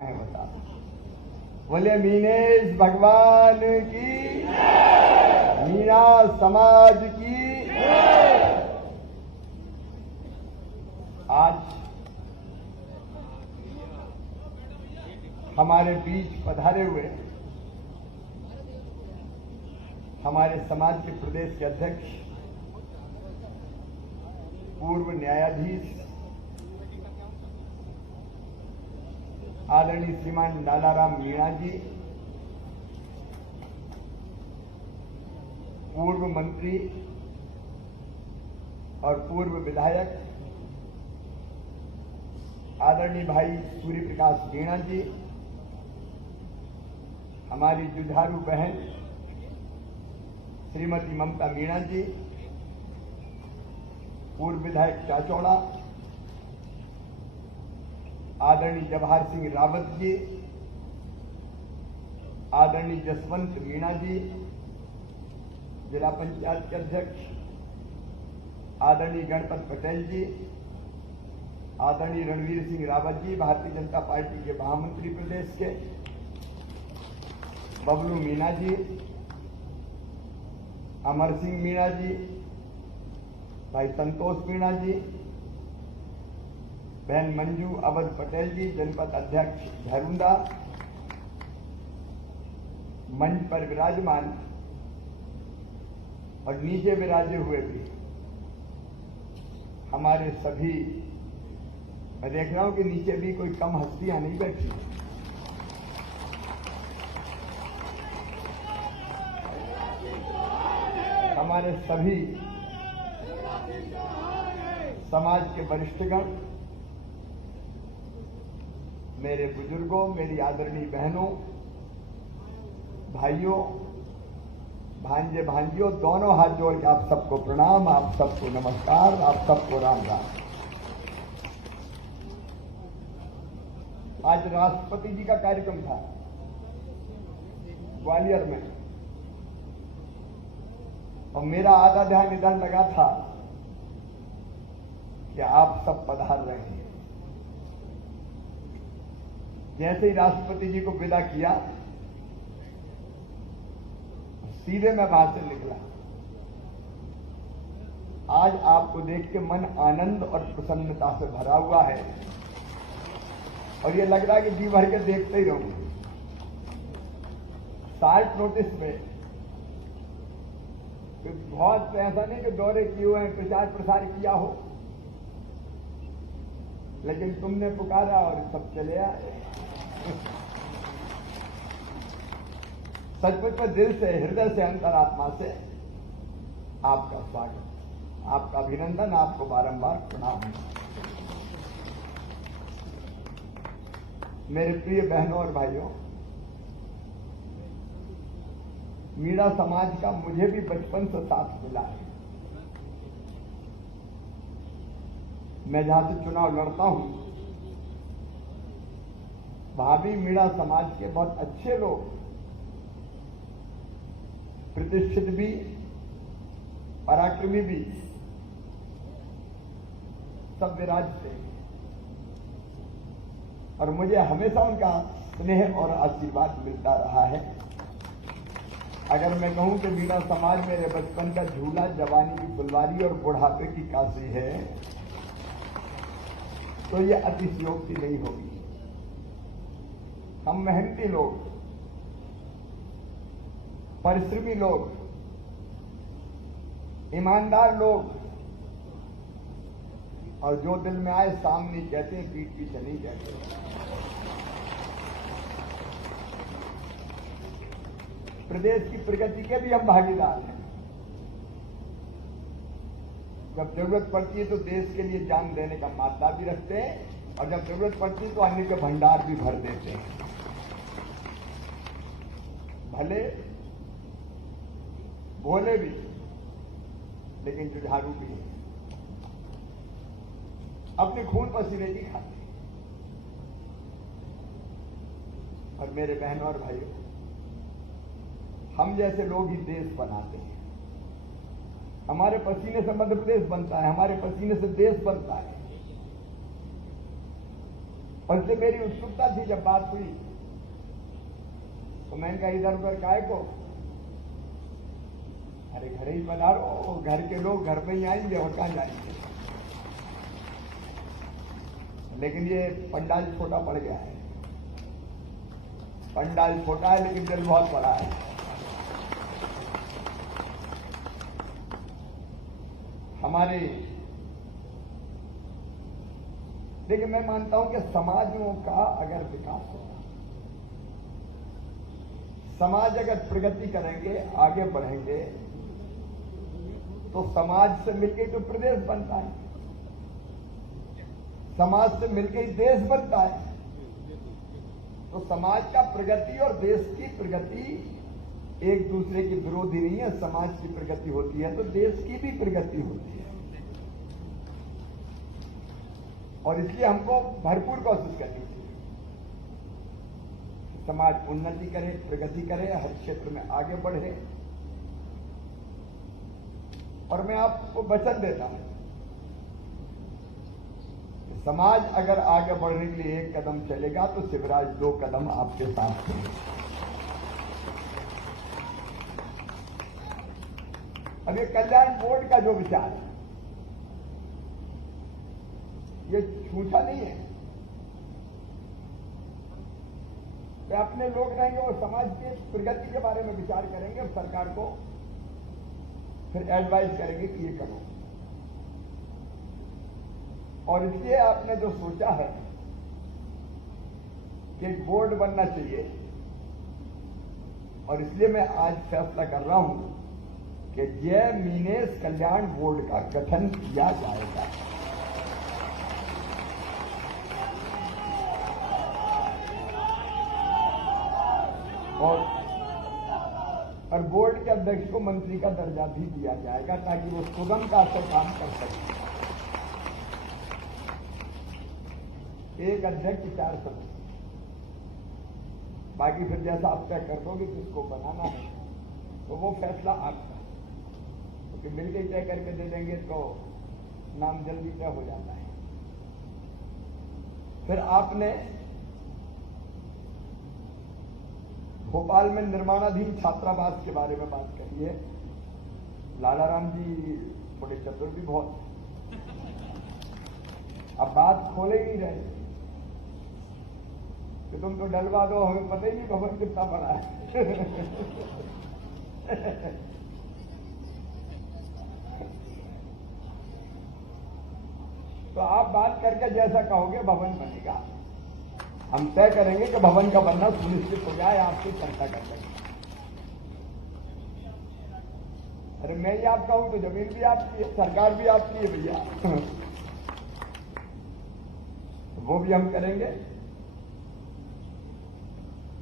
बता बोले मीनेश भगवान की, मीना समाज की। आज हमारे बीच पधारे हुए हमारे समाज के प्रदेश के अध्यक्ष, पूर्व न्यायाधीश आदरणीय श्रीमान लालाराम मीणा जी, पूर्व मंत्री और पूर्व विधायक आदरणीय भाई सूर्य प्रकाश मीणा जी, हमारी जुझारू बहन श्रीमती ममता मीणा जी, पूर्व विधायक चाचौड़ा आदरणीय जवाहर सिंह रावत जी, आदरणीय जसवंत मीणा जी, जिला पंचायत के अध्यक्ष आदरणीय गणपत पटेल जी, आदरणीय रणवीर सिंह रावत जी, भारतीय जनता पार्टी के महामंत्री प्रदेश के, बबलू मीणा जी, अमर सिंह मीणा जी, भाई संतोष मीणा जी, बहन मंजू अवध पटेल जी, जनपद अध्यक्ष झरुंदा, मंच पर विराजमान और नीचे विराजे हुए भी हमारे सभी, मैं देख रहा हूं कि नीचे भी कोई कम हस्तियां नहीं बैठी। हमारे सभी समाज के वरिष्ठगण, मेरे बुजुर्गों, मेरी आदरणीय बहनों, भाइयों, भांजे भांजियों, दोनों हाथ जोड़ के आप सबको प्रणाम, आप सबको नमस्कार, आप सबको राम राम। आज राष्ट्रपति जी का कार्यक्रम था ग्वालियर में और मेरा आधा ध्यान इधर लगा था कि आप सब पधार रहे हैं। जैसे ही राष्ट्रपति जी को विदा किया, सीधे मैं वहां से निकला। आज आपको देख के मन आनंद और प्रसन्नता से भरा हुआ है और ये लग रहा है कि जी भर के देखते ही रहूं। शार्ट नोटिस में बहुत ऐसा नहीं कि दौरे किए हुए हैं, प्रचार प्रसार किया हो, लेकिन तुमने पुकारा और सब चले आए। सचमुच में दिल से, हृदय से, अंतरात्मा से आपका स्वागत, आपका अभिनंदन, आपको बारंबार प्रणाम। मेरे प्रिय बहनों और भाइयों, मीणा समाज का मुझे भी बचपन से साथ मिला है। मैं जहां से चुनाव लड़ता हूं, वहां भी मीणा समाज के बहुत अच्छे लोग, प्रतिष्ठित भी, पराक्रमी भी, सब विराजते हैं और मुझे हमेशा उनका स्नेह और आशीर्वाद मिलता रहा है। अगर मैं कहूं कि मीणा समाज मेरे बचपन का झूला, जवानी की फुलवारी और बुढ़ापे की काशी है, तो ये अतिशयोक्ति नहीं होगी। हम मेहनती लोग, परिश्रमी लोग, ईमानदार लोग, और जो दिल में आए सामने कहते हैं, पीठ पीछे नहीं कहते। प्रदेश की प्रगति के भी हम भागीदार हैं। जब जरूरत पड़ती है तो देश के लिए जान देने का मादा भी रखते हैं और जब जरूरत पड़ती है तो अन्य के भंडार भी भर देते हैं। भले भोले भी, लेकिन जुझारू भी है। अपने खून पसीने की खाते। और मेरे बहनों और भाइयों, हम जैसे लोग ही देश बनाते हैं। हमारे पसीने से मध्य प्रदेश बनता है, हमारे पसीने से देश बनता है। और इससे मेरी उत्सुकता थी, जब बात हुई तो मैंने कहा इधर उधर काहे को, अरे घर ही पधारो, घर के लोग घर में ही आएंगे और कहां जाएंगे। लेकिन ये पंडाल छोटा पड़ गया है, पंडाल छोटा है लेकिन दिल बहुत बड़ा है। हमारे देखिए, मैं मानता हूं कि समाजों का अगर विकास होगा, समाज अगर प्रगति करेंगे, आगे बढ़ेंगे, तो समाज से मिलकर तो प्रदेश बनता है, समाज से मिलकर ही देश बनता है। तो समाज का प्रगति और देश की प्रगति एक दूसरे की विरोधी नहीं है। समाज की प्रगति होती है तो देश की भी प्रगति होती है, और इसलिए हमको भरपूर कोशिश करनी चाहिए। समाज उन्नति करे, प्रगति करे, हर क्षेत्र में आगे बढ़े। और मैं आपको वचन देता हूं, समाज अगर आगे बढ़ने के लिए एक कदम चलेगा तो शिवराज 2 कदम आपके साथ हैं। अब ये कल्याण बोर्ड का जो विचार है, ये छूछा नहीं है। वे अपने लोग रहेंगे और समाज की प्रगति के बारे में विचार करेंगे और सरकार को फिर एडवाइस करेंगे कि ये करो। और इसलिए आपने जो सोचा है कि एक बोर्ड बनना चाहिए, और इसलिए मैं आज फैसला कर रहा हूं कि जय मीनेश कल्याण बोर्ड का गठन किया जाएगा। और बोर्ड के अध्यक्ष को मंत्री का दर्जा भी दिया जाएगा ताकि वो सुगमता से काम कर सके। एक अध्यक्ष 4 सदस्य, बाकी फिर जैसा आप तय कर दोगे किसको बनाना है तो वो फैसला आपका, क्योंकि मिलकर तय करके दे देंगे तो नाम जल्दी तय हो जाता है। फिर आपने भोपाल में निर्माणाधीन छात्रावास के बारे में बात करी है। लालाराम जी थोड़े चतुर भी बहुत, अब बात खोले ही नहीं रहे कि तुम तो डलवा दो, हमें पता ही नहीं भवन कितना बड़ा है। तो आप बात करके जैसा कहोगे भवन बनेगा। हम तय करेंगे कि भवन का बनना सुनिश्चित हो जाए, आपसे चर्चा कर लेंगे। अरे मैं ही आपका हूं तो जमीन भी आपकी है, सरकार भी आपकी है भैया। वो भी हम करेंगे।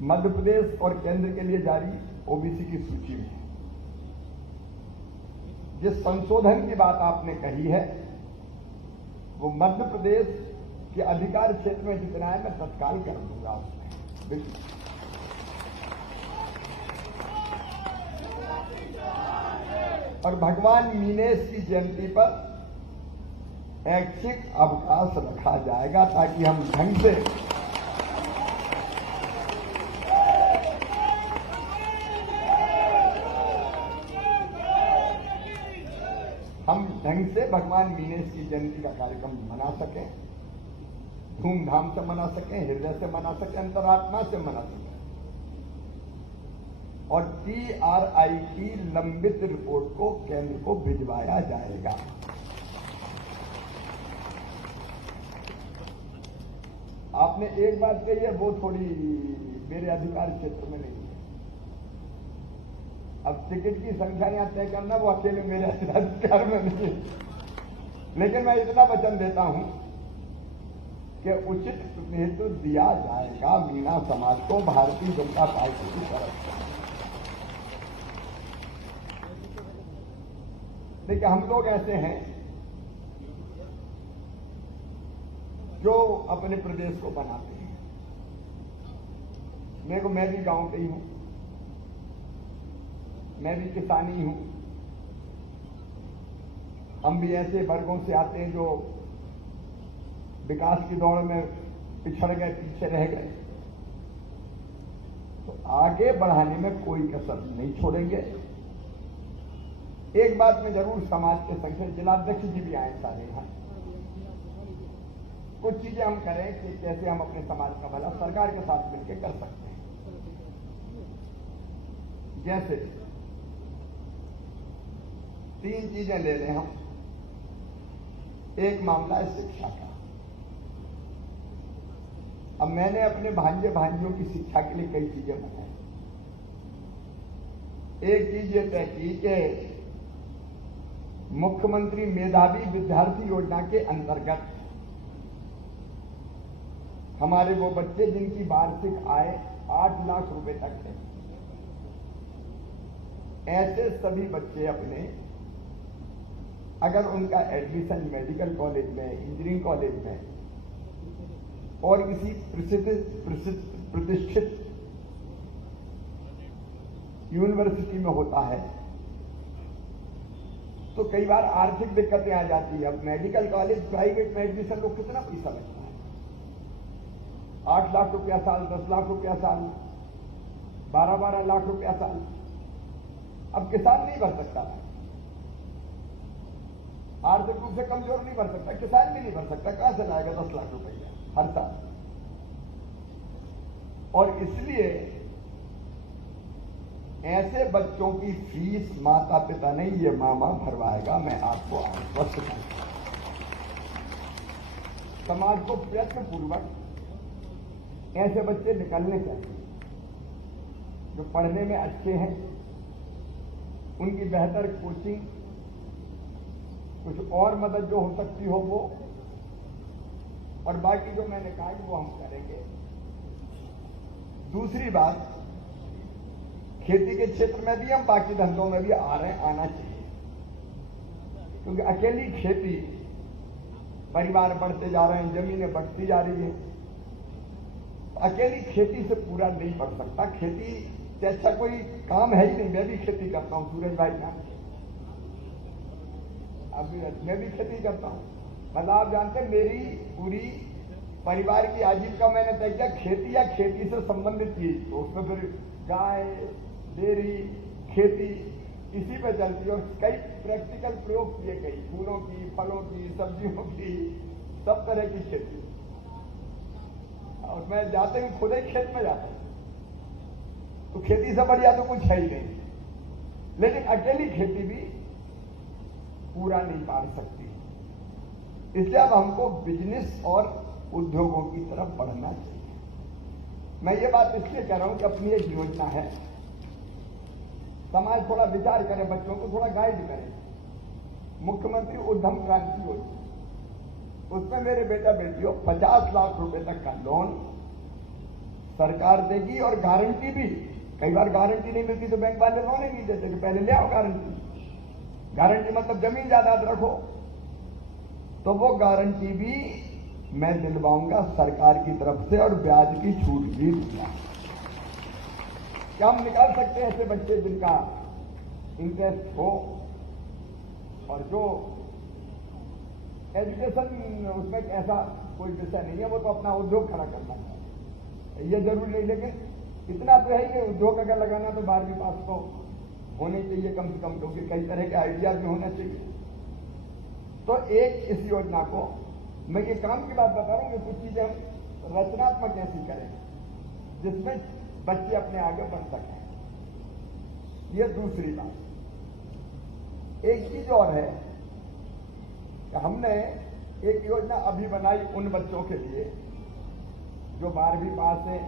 मध्य प्रदेश और केंद्र के लिए जारी ओबीसी की सूची में जिस संशोधन की बात आपने कही है वो मध्य प्रदेश के अधिकार क्षेत्र में जितना है मैं तत्काल कर दूंगा उसमें, बिल्कुल। और भगवान मीनेश की जयंती पर ऐच्छिक अवकाश रखा जाएगा ताकि हम ढंग से भगवान मीनेश की जयंती का कार्यक्रम मना सकें, धूमधाम से मना सकें, हृदय से मना सकें, अंतरात्मा से मना सकें। और TRI की लंबित रिपोर्ट को केंद्र को भिजवाया जाएगा। आपने एक बात कही है, वो थोड़ी मेरे अधिकार क्षेत्र में नहीं है। अब टिकट की संख्या यहां तय करना वो अकेले मेरे अधिकार में नहीं है, लेकिन मैं इतना वचन देता हूं कि उचित हेतु दिया जाएगा मीना समाज को भारतीय जनता पार्टी की तरफ से। देखिए, हम लोग ऐसे हैं जो अपने प्रदेश को बनाते हैं। मैं भी गांव पे ही हूं, मैं भी किसानी हूं। हम भी ऐसे वर्गों से आते हैं जो विकास की दौड़ में पिछड़ गए, पीछे रह गए। तो आगे बढ़ाने में कोई कसर नहीं छोड़ेंगे। एक बात में जरूर समाज के संगठन जिलाध्यक्ष जी भी आए सारे यहाँ, कुछ चीजें हम करें कि कैसे हम अपने समाज का भला सरकार के साथ मिलकर कर सकते हैं। जैसे 3 चीजें ले लें हम। एक मामला है शिक्षा का। अब मैंने अपने भांजे भांजियों की शिक्षा के लिए कई चीजें बनाई। एक चीज ये तय की कि मुख्यमंत्री मेधावी विद्यार्थी योजना के अंतर्गत हमारे वो बच्चे जिनकी वार्षिक आय 8 लाख रुपए तक है, ऐसे सभी बच्चे अपने, अगर उनका एडमिशन मेडिकल कॉलेज में, इंजीनियरिंग कॉलेज में और किसी प्रतिष्ठित यूनिवर्सिटी में होता है तो कई बार आर्थिक दिक्कतें आ जाती है। अब मेडिकल कॉलेज प्राइवेट में एडमिशन लोग कितना पैसा लगता है, 8 लाख रुपया साल, 10 लाख रुपया साल, 12-12 लाख रुपया साल। अब किसान नहीं भर सकता है, आर्थिक रूप से कमजोर नहीं भर सकता, किसान भी नहीं भर सकता, कहां से लाएगा 10 लाख रुपया हर साल। और इसलिए ऐसे बच्चों की फीस माता पिता नहीं, ये मामा भरवाएगा, मैं आपको आश्वस्त करता हूं। समाज को प्रयत्न पूर्वक ऐसे बच्चे निकलने चाहिए जो पढ़ने में अच्छे हैं, उनकी बेहतर कोचिंग, कुछ और मदद जो हो सकती हो वो, और बाकी जो मैंने कहा वो हम करेंगे। दूसरी बात, खेती के क्षेत्र में भी हम बाकी धंधों में भी आ रहे हैं, आना चाहिए, क्योंकि अकेली खेती, परिवार बढ़ते जा रहे हैं, जमीनें बढ़ती जा रही हैं, अकेली खेती से पूरा नहीं बढ़ सकता। खेती से अच्छा कोई काम है ही नहीं। मैं भी खेती करता हूं, सूरज भाई नाम से, अभी मैं भी खेती करता हूं। मतलब आप जानते हैं मेरी पूरी परिवार की आजीविका मैंने तय किया खेती या खेती से संबंधित चीज, तो उसमें फिर गाय, डेयरी, खेती इसी पे चलती है। और कई प्रैक्टिकल प्रयोग किए गए, फूलों की, फलों की, सब्जियों की, सब तरह की खेती। और मैं जाते ही खुद ही खेत में जाता हूं, तो खेती से बढ़िया तो कुछ है ही नहीं। लेकिन अकेली खेती भी पूरा नहीं पार सकती, इसलिए अब हमको बिजनेस और उद्योगों की तरफ बढ़ना चाहिए। मैं ये बात इसलिए कह रहा हूं कि अपनी एक योजना है, समाज थोड़ा विचार करे, बच्चों को थोड़ा गाइड करे। मुख्यमंत्री उद्यम क्रांति योजना, उसमें मेरे बेटा बेटियों 50 लाख रुपए तक का लोन सरकार देगी, और गारंटी भी। कई बार गारंटी नहीं मिलती तो बैंक वाले लोन ही नहीं देते कि पहले ले आओ गारंटी। गारंटी मतलब जमीन जायदाद रखो, तो वो गारंटी भी मैं दिलवाऊंगा सरकार की तरफ से, और ब्याज की छूट भी दूंगा। क्या हम निकाल सकते हैं ऐसे बच्चे जिनका इंटरेस्ट हो, और जो एजुकेशन उसमें ऐसा कोई विषय नहीं है, वो तो अपना उद्योग खड़ा करना है, ये जरूरी नहीं। लेकिन इतना तो है कि उद्योग अगर लगाना तो 12वीं पास तो होने चाहिए कम से कम, क्योंकि कई तरह के आइडियाज भी होना चाहिए। तो एक इस योजना को, मैं ये काम की बात बता रहा हूं कि कुछ चीजें हम रचनात्मक ऐसी करें जिसमें बच्चे अपने आगे बढ़ सकें। ये दूसरी बात। एक चीज और है कि हमने एक योजना अभी बनाई उन बच्चों के लिए जो 12वीं पास है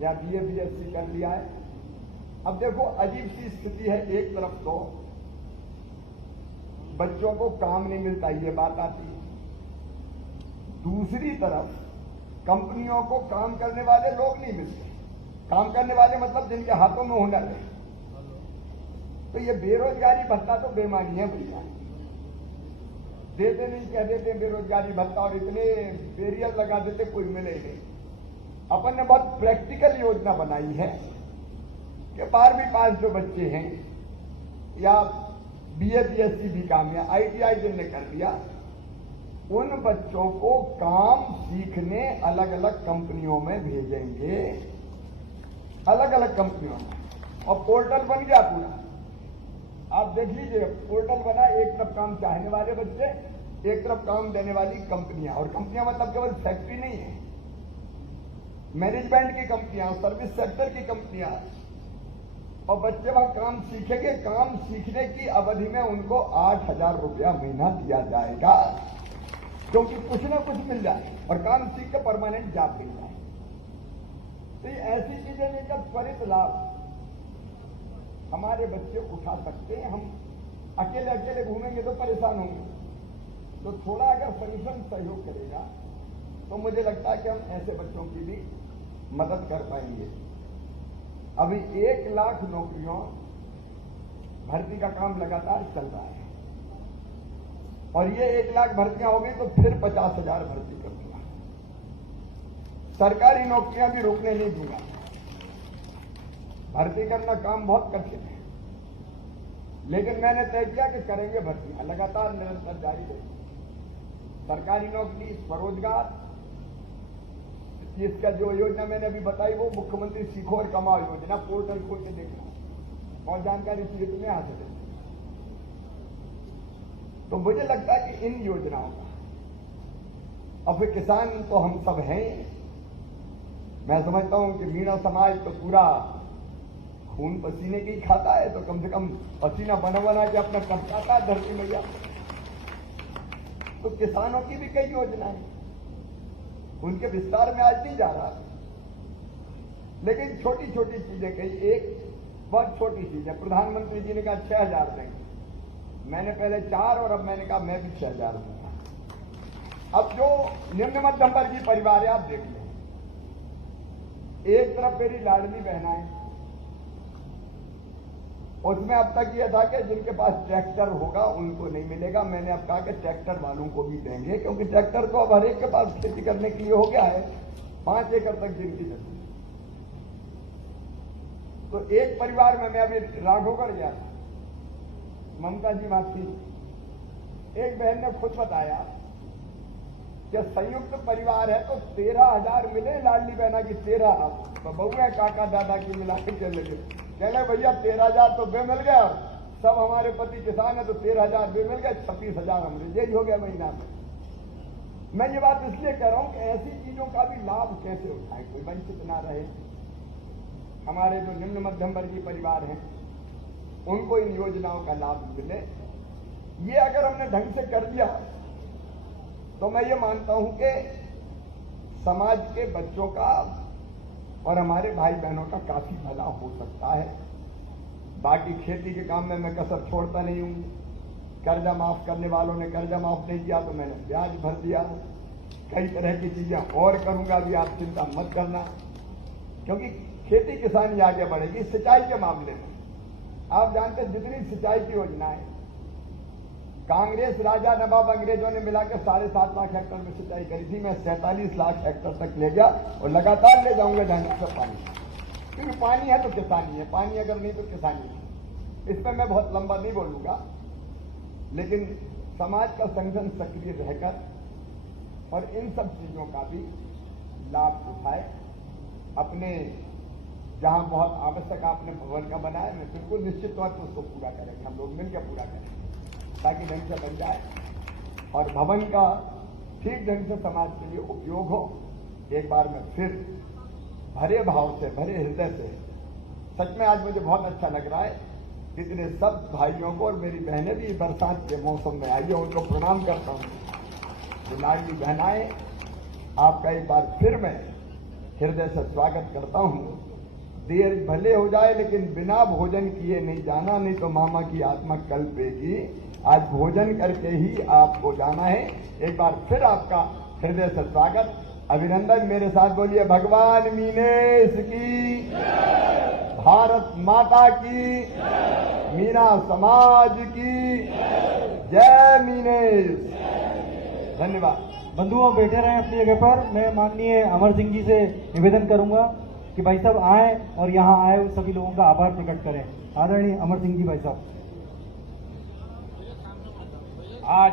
या BA BSc कर लिया है। अब देखो अजीब सी स्थिति है, एक तरफ तो बच्चों को काम नहीं मिलता, ये बात आती है, दूसरी तरफ कंपनियों को काम करने वाले लोग नहीं मिलते। काम करने वाले मतलब जिनके हाथों में हुनर है। तो ये बेरोजगारी भत्ता तो बेमानी है भैया, देते नहीं, कह देते बेरोजगारी भत्ता, और इतने बैरियर लगा देते कोई मिले नहीं। अपन ने बहुत प्रैक्टिकल योजना बनाई है कि 12वीं पास जो बच्चे हैं या BA BSc भी काम या ITI जिनने कर लिया, उन बच्चों को काम सीखने अलग अलग कंपनियों में भेजेंगे, अलग अलग कंपनियों में। और पोर्टल बन गया पूरा। आप देख लीजिए, पोर्टल बना, एक तरफ काम चाहने वाले बच्चे, एक तरफ काम देने वाली कंपनियां। और कंपनियां मतलब केवल फैक्ट्री नहीं है, मैनेजमेंट की कंपनियां, सर्विस सेक्टर की कंपनियां। और बच्चे वहां काम सीखेंगे। काम सीखने की अवधि में उनको 8,000 रुपया महीना दिया जाएगा, क्योंकि कुछ ना कुछ मिल जाए और काम सीख के परमानेंट जॉब मिल जाए। तो ये ऐसी चीजें लेकर त्वरित लाभ हमारे बच्चे उठा सकते हैं। हम अकेले अकेले घूमेंगे तो परेशान होंगे। तो थोड़ा अगर संगठन सहयोग करेगा तो मुझे लगता है कि हम ऐसे बच्चों की भी मदद कर पाएंगे। अभी 1 लाख नौकरियों भर्ती का काम लगातार चल रहा है और ये 1 लाख भर्तियां हो गई तो फिर 50,000 भर्ती कर दूंगा। सरकारी नौकरियां भी रोकने नहीं दूंगा। भर्ती करना काम बहुत कठिन है, लेकिन मैंने तय किया कि करेंगे भर्तियां लगातार निरंतर जारी रहेगी। सरकारी नौकरी, स्वरोजगार, इसका जो योजना मैंने अभी बताई वो मुख्यमंत्री सीखो और कमाओ योजना, पोर्टल खोल के देखना और जानकारी सीधे तुम्हें हासिल है। तो मुझे लगता है कि इन योजनाओं का, और फिर किसान तो हम सब हैं। मैं समझता हूं कि मीणा समाज तो पूरा खून पसीने की खाता है, तो कम से कम पसीना बना बना के अपना टपकाता है धरती मैया। तो किसानों की भी कई योजनाएं, उनके विस्तार में आज नहीं जा रहा, लेकिन छोटी छोटी चीजें कही। एक बहुत छोटी चीज है, प्रधानमंत्री जी ने कहा 6,000 देंगे। मैंने पहले 4 और अब मैंने कहा मैं भी 6,000 दूंगा। अब जो निम्न मध्यम वर्गीय परिवार है, आप देख लें, एक तरफ मेरी लाडली बहनाएं, उसमें अब तक यह था कि जिनके पास ट्रैक्टर होगा उनको नहीं मिलेगा। मैंने अब कहा कि ट्रैक्टर वालों को भी देंगे, क्योंकि ट्रैक्टर तो अब हर एक के पास खेती करने के लिए हो गया है, 5 एकड़ तक जिनकी जमीन। तो एक परिवार में मैं अभी राघवगढ़ गया था, ममता जी मासी, एक बहन ने खुद बताया कि संयुक्त परिवार है तो 13,000 मिले लाडली बहना की, 13 तो बहुआ काका दादा की मिला के चल लगे। कहले भैया 13,000 तो बे मिल गया, सब हमारे पति किसान है तो 13,000 बे मिल गए, 26,000 हमरे यही हो गया महीना में। मैं ये बात इसलिए कह रहा हूं कि ऐसी चीजों का भी लाभ कैसे उठाएं, कोई वंचित ना रहे। हमारे जो निम्न मध्यम वर्गीय परिवार हैं उनको इन योजनाओं का लाभ मिले। ये अगर हमने ढंग से कर दिया तो मैं ये मानता हूं कि समाज के बच्चों का और हमारे भाई बहनों का काफी भला हो सकता है। बाकी खेती के काम में मैं कसर छोड़ता नहीं हूं। कर्जा माफ करने वालों ने कर्जा माफ नहीं किया तो मैंने ब्याज भर दिया। कई तरह की चीजें और करूंगा, भी आप चिंता मत करना, क्योंकि खेती किसानी आगे बढ़ेगी। सिंचाई के मामले में आप जानते हैं जितनी सिंचाई की योजनाएं कांग्रेस राजा नवाब अंग्रेजों ने मिलाकर 7.5 लाख हेक्टेयर में सिंचाई करी थी, मैं 47 लाख हेक्टेयर तक ले गया और लगातार ले जाऊंगा ढंग से पानी, क्योंकि पानी है तो किसानी है, पानी अगर नहीं तो किसानी है। इस पर मैं बहुत लंबा नहीं बोलूंगा, लेकिन समाज का संगठन सक्रिय रहकर और इन सब चीजों का भी लाभ उठाए। अपने जहां बहुत आवश्यक आपने भवन का बनाया, मैं बिल्कुल निश्चित तौर पर उसको पूरा करेंगे, हम लोग मिलकर पूरा करेंगे ताकि ढंग से बन जाए और भवन का ठीक ढंग से समाज के लिए उपयोग हो। एक बार मैं फिर भरे भाव से, भरे हृदय से, सच में आज मुझे बहुत अच्छा लग रहा है। इतने सब भाइयों को और मेरी बहनें भी बरसात के मौसम में आई है, उनको प्रणाम करता हूं। जो लाडली बहनाएं, आपका एक बार फिर मैं हृदय से स्वागत करता हूं। देर भले हो जाए लेकिन बिना भोजन किए नहीं जाना, नहीं तो मामा की आत्मा कल्पेगी। आज भोजन करके ही आपको जाना है। एक बार फिर आपका हृदय से स्वागत, अभिनंदन। मेरे साथ बोलिए, भगवान मीनेश की, भारत माता की, मीना समाज की जय मीनेश। धन्यवाद। बंधुओं बैठे रहें अपनी जगह पर। मैं माननीय अमर सिंह जी से निवेदन करूंगा कि भाई साहब आए और यहां आए उन सभी लोगों का आभार प्रकट करें। आदरणीय अमर सिंह जी भाई साहब। आज